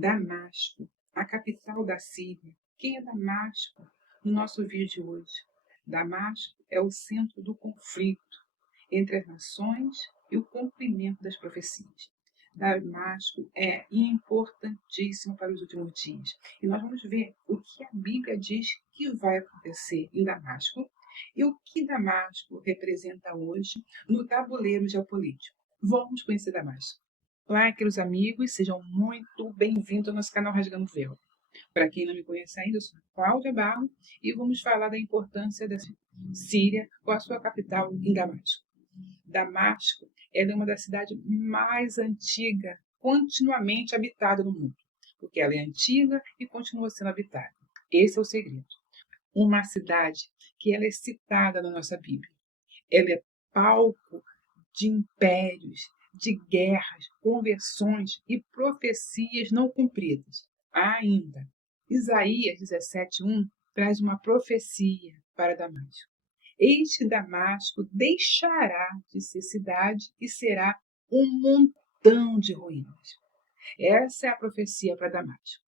Damasco, a capital da Síria. Quem é Damasco no nosso vídeo de hoje? Damasco é o centro do conflito entre as nações e o cumprimento das profecias. Damasco é importantíssimo para os últimos dias. E nós vamos ver o que a Bíblia diz que vai acontecer em Damasco e o que Damasco representa hoje no tabuleiro geopolítico. Vamos conhecer Damasco. Olá, queridos amigos, sejam muito bem-vindos ao nosso canal Rasgando o Véu. Para quem não me conhece ainda, eu sou Cláudia Barro e vamos falar da importância da Síria com a sua capital em Damasco. Damasco é uma das cidades mais antigas, continuamente habitada no mundo, porque ela é antiga e continua sendo habitada. Esse é o segredo. Uma cidade que ela é citada na nossa Bíblia. Ela é palco de impérios, de guerras, conversões e profecias não cumpridas. Ainda, Isaías 17:1 traz uma profecia para Damasco. Eis que Damasco deixará de ser cidade e será um montão de ruínas. Essa é a profecia para Damasco.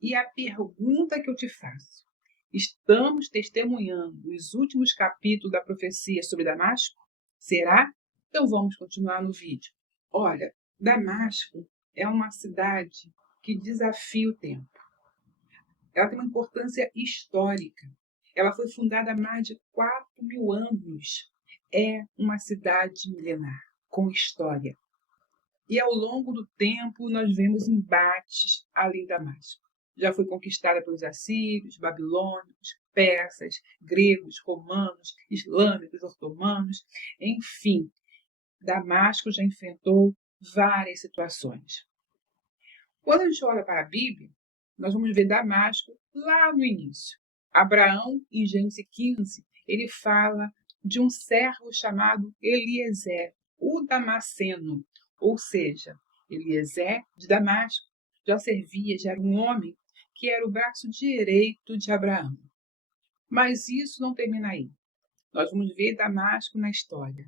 E a pergunta que eu te faço: estamos testemunhando os últimos capítulos da profecia sobre Damasco? Será? Então vamos continuar no vídeo. Olha, Damasco é uma cidade que desafia o tempo. Ela tem uma importância histórica. Ela foi fundada há mais de 4.000 anos. É uma cidade milenar, com história. E ao longo do tempo nós vemos embates ali em Damasco. Já foi conquistada pelos assírios, babilônicos, persas, gregos, romanos, islâmicos, otomanos, enfim. Damasco já enfrentou várias situações. Quando a gente olha para a Bíblia, nós vamos ver Damasco lá no início. Abraão, em Gênesis 15, ele fala de um servo chamado Eliezer, o Damasceno, ou seja, Eliezer de Damasco já era um homem que era o braço direito de Abraão. Mas isso não termina aí. Nós vamos ver Damasco na história.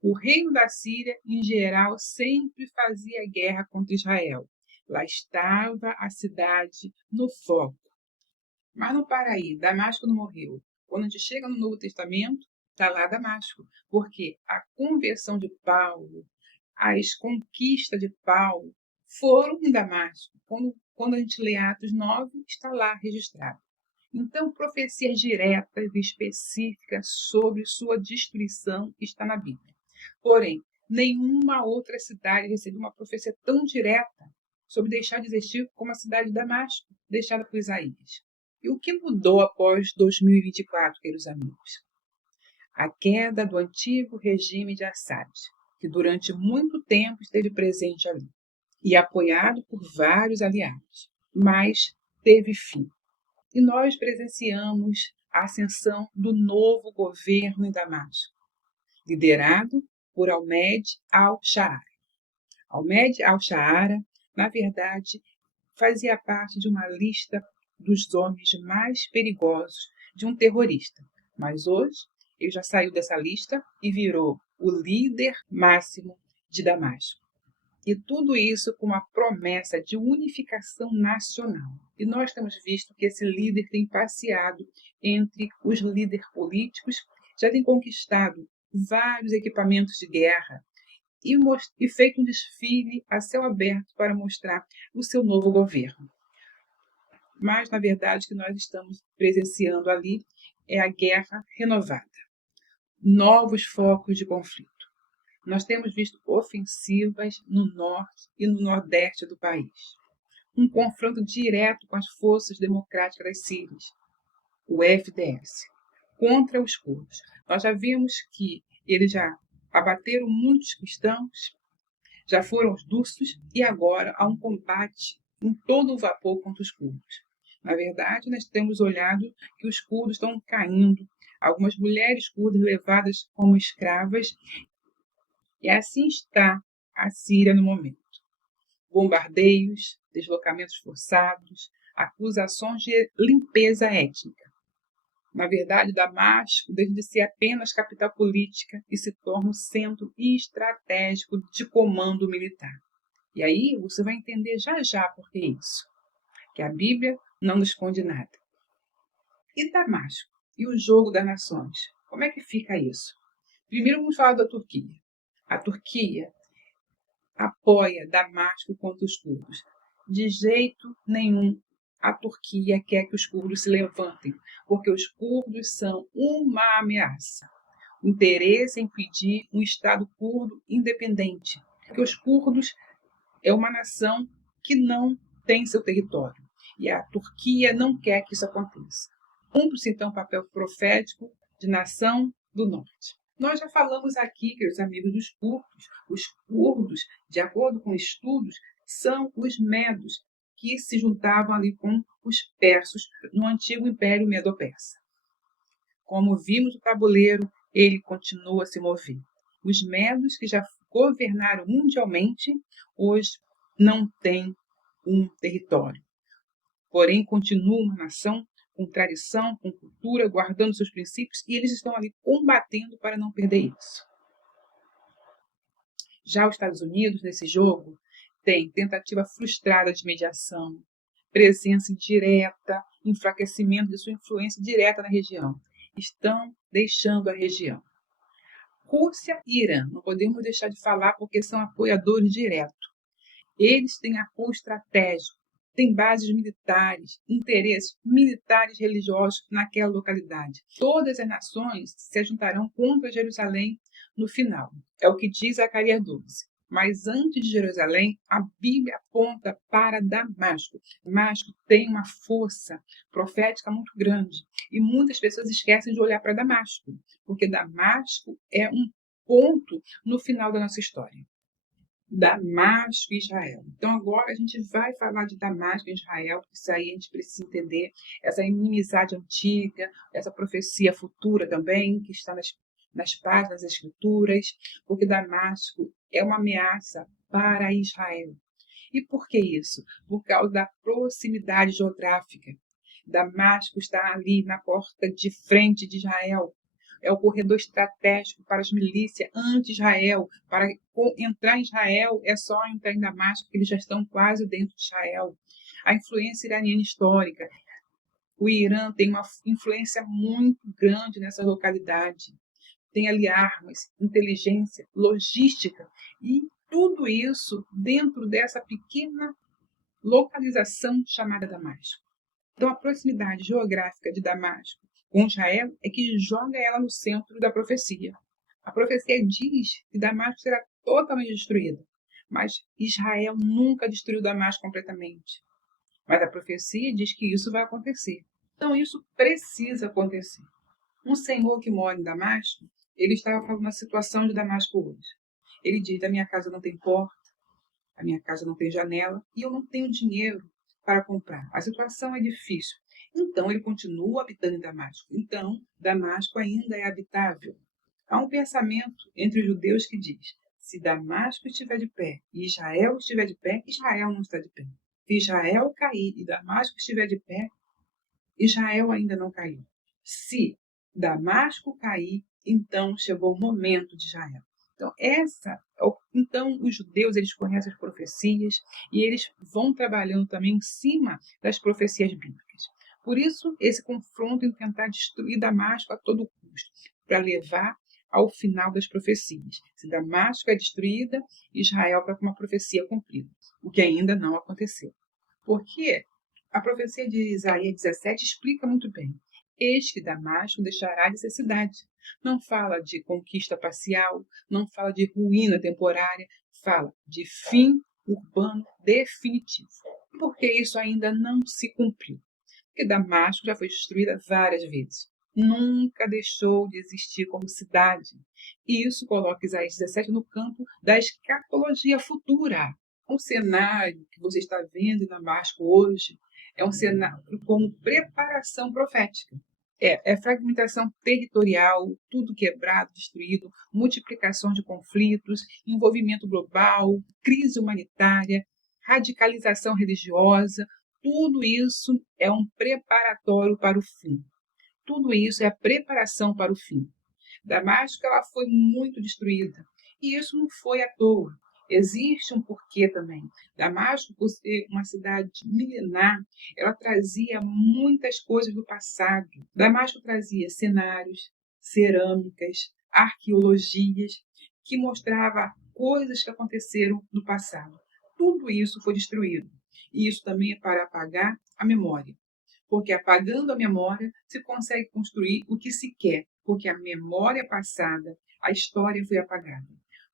O reino da Síria, em geral, sempre fazia guerra contra Israel. Lá estava a cidade no foco. Mas não para aí, Damasco não morreu. Quando a gente chega no Novo Testamento, está lá Damasco. Porque a conversão de Paulo, as conquistas de Paulo foram em Damasco. Quando a gente lê Atos 9, está lá registrado. Então, profecias diretas e específicas sobre sua destruição está na Bíblia. Porém, nenhuma outra cidade recebeu uma profecia tão direta sobre deixar de existir como a cidade de Damasco, deixada por Isaías. E o que mudou após 2024, queridos amigos? A queda do antigo regime de Assad, que durante muito tempo esteve presente ali e apoiado por vários aliados, mas teve fim. E nós presenciamos a ascensão do novo governo em Damasco, liderado por Ahmed al-Shaara. Ahmed al-Shaara, na verdade, fazia parte de uma lista dos homens mais perigosos de um terrorista. Mas hoje, ele já saiu dessa lista e virou o líder máximo de Damasco. E tudo isso com uma promessa de unificação nacional. E nós temos visto que esse líder tem passeado entre os líderes políticos, já tem conquistado vários equipamentos de guerra e feito um desfile a céu aberto para mostrar o seu novo governo. Mas, na verdade, o que nós estamos presenciando ali é a guerra renovada. Novos focos de conflito. Nós temos visto ofensivas no norte e no nordeste do país. Um confronto direto com as forças democráticas das Sírias, o FDS, contra os curdos. Nós já vimos que eles já abateram muitos cristãos, já foram os russos e agora há um combate em todo o vapor contra os curdos. Na verdade, nós temos olhado que os curdos estão caindo, algumas mulheres curdas levadas como escravas. E assim está a Síria no momento. Bombardeios, deslocamentos forçados, acusações de limpeza étnica. Na verdade, Damasco deixa de ser apenas capital política e se torna um centro estratégico de comando militar. E aí você vai entender já já por que isso, que a Bíblia não nos esconde nada. E Damasco? E o jogo das nações? Como é que fica isso? Primeiro vamos falar da Turquia. A Turquia apoia Damasco contra os curdos. De jeito nenhum a Turquia quer que os curdos se levantem, porque os curdos são uma ameaça. O interesse em pedir um Estado curdo independente, porque os curdos é uma nação que não tem seu território, e a Turquia não quer que isso aconteça. Cumpre-se, então, o papel profético de nação do norte. Nós já falamos aqui, queridos amigos, dos curdos. Os curdos, de acordo com estudos, são os medos que se juntavam ali com os persas no antigo Império Medo-Persa. Como vimos no tabuleiro, ele continua a se mover. Os medos, que já governaram mundialmente, hoje não têm um território. Porém, continuam uma nação com tradição, com cultura, guardando seus princípios, e eles estão ali combatendo para não perder isso. Já os Estados Unidos, nesse jogo, tem tentativa frustrada de mediação, presença indireta, enfraquecimento de sua influência direta na região. Estão deixando a região. Rússia e Irã, não podemos deixar de falar porque são apoiadores diretos. Eles têm apoio estratégico, têm bases militares, interesses militares religiosos naquela localidade. Todas as nações se juntarão contra Jerusalém no final. É o que diz Zacarias 12. Mas antes de Jerusalém, a Bíblia aponta para Damasco. Damasco tem uma força profética muito grande. E muitas pessoas esquecem de olhar para Damasco, porque Damasco é um ponto no final da nossa história. Damasco e Israel. Então agora a gente vai falar de Damasco e Israel, porque isso aí a gente precisa entender essa inimizade antiga, essa profecia futura também, que está nas páginas das Escrituras, porque Damasco é uma ameaça para Israel. E por que isso? Por causa da proximidade geográfica. Damasco está ali na porta de frente de Israel. É o corredor estratégico para as milícias anti-Israel. Para entrar em Israel, é só entrar em Damasco, porque eles já estão quase dentro de Israel. A influência iraniana histórica. O Irã tem uma influência muito grande nessa localidade. Tem ali armas, inteligência, logística e tudo isso dentro dessa pequena localização chamada Damasco. Então, a proximidade geográfica de Damasco com Israel é que joga ela no centro da profecia. A profecia diz que Damasco será totalmente destruída, mas Israel nunca destruiu Damasco completamente. Mas a profecia diz que isso vai acontecer. Então, isso precisa acontecer. Um senhor que mora em Damasco, ele estava falando da situação de Damasco hoje. Ele diz: a minha casa não tem porta, a minha casa não tem janela e eu não tenho dinheiro para comprar. A situação é difícil. Então ele continua habitando em Damasco. Então Damasco ainda é habitável. Há um pensamento entre os judeus que diz: se Damasco estiver de pé e Israel estiver de pé, Israel não está de pé. Se Israel cair e Damasco estiver de pé, Israel ainda não caiu. Se Damasco cair, então chegou o momento de Israel. Então os judeus eles conhecem as profecias e eles vão trabalhando também em cima das profecias bíblicas. Por isso esse confronto em tentar destruir Damasco a todo custo, para levar ao final das profecias. Se Damasco é destruída, Israel vai com uma profecia cumprida, o que ainda não aconteceu. Porque a profecia de Isaías 17 explica muito bem. Eis que Damasco deixará de ser cidade. Não fala de conquista parcial, não fala de ruína temporária, fala de fim urbano definitivo. Por que isso ainda não se cumpriu? Porque Damasco já foi destruída várias vezes. Nunca deixou de existir como cidade. E isso coloca Isaías 17 no campo da escatologia futura. O cenário que você está vendo em Damasco hoje é um cenário como preparação profética. É fragmentação territorial, tudo quebrado, destruído, multiplicação de conflitos, envolvimento global, crise humanitária, radicalização religiosa, tudo isso é um preparatório para o fim. Tudo isso é a preparação para o fim. Damasco ela foi muito destruída. E isso não foi à toa. Existe um porquê também. Damasco, por ser uma cidade milenar, ela trazia muitas coisas do passado. Damasco trazia cenários, cerâmicas, arqueologias, que mostrava coisas que aconteceram no passado. Tudo isso foi destruído. E isso também é para apagar a memória. Porque apagando a memória, se consegue construir o que se quer, porque a memória passada, a história foi apagada.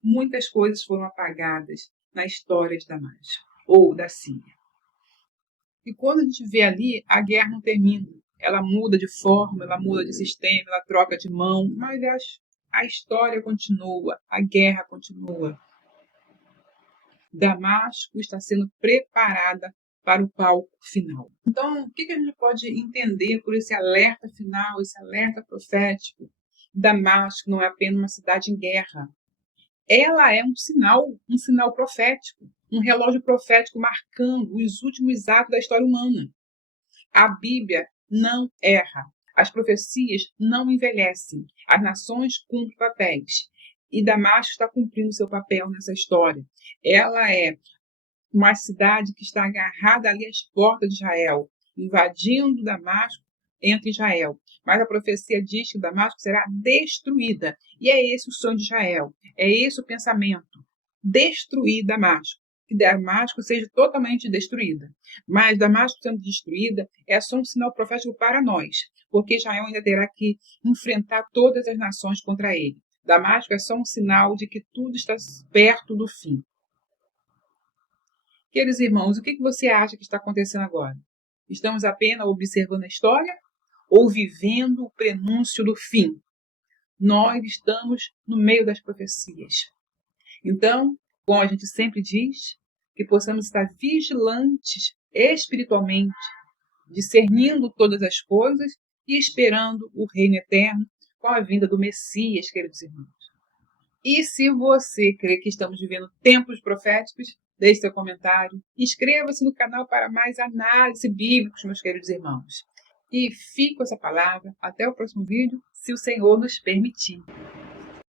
Muitas coisas foram apagadas na história de Damasco ou da Síria. E quando a gente vê ali, a guerra não termina. Ela muda de forma, ela muda de sistema, ela troca de mão, mas a história continua, a guerra continua. Damasco está sendo preparada para o palco final. Então, o que a gente pode entender por esse alerta final, esse alerta profético? Damasco não é apenas uma cidade em guerra. Ela é um sinal profético, um relógio profético marcando os últimos atos da história humana. A Bíblia não erra. As profecias não envelhecem. As nações cumprem papéis. E Damasco está cumprindo seu papel nessa história. Ela é uma cidade que está agarrada ali às portas de Israel, invadindo Damasco entre Israel. Mas a profecia diz que Damasco será destruída. E é esse o sonho de Israel. É esse o pensamento. Destruir Damasco. Que Damasco seja totalmente destruída. Mas Damasco sendo destruída é só um sinal profético para nós, porque Israel ainda terá que enfrentar todas as nações contra ele. Damasco é só um sinal de que tudo está perto do fim. Queridos irmãos, o que você acha que está acontecendo agora? Estamos apenas observando a história ou vivendo o prenúncio do fim? Nós estamos no meio das profecias. Então, como a gente sempre diz, que possamos estar vigilantes espiritualmente, discernindo todas as coisas e esperando o reino eterno com a vinda do Messias, queridos irmãos. E se você crê que estamos vivendo tempos proféticos, deixe seu comentário, inscreva-se no canal para mais análise bíblicos, meus queridos irmãos. E fique com essa palavra até o próximo vídeo, se o Senhor nos permitir.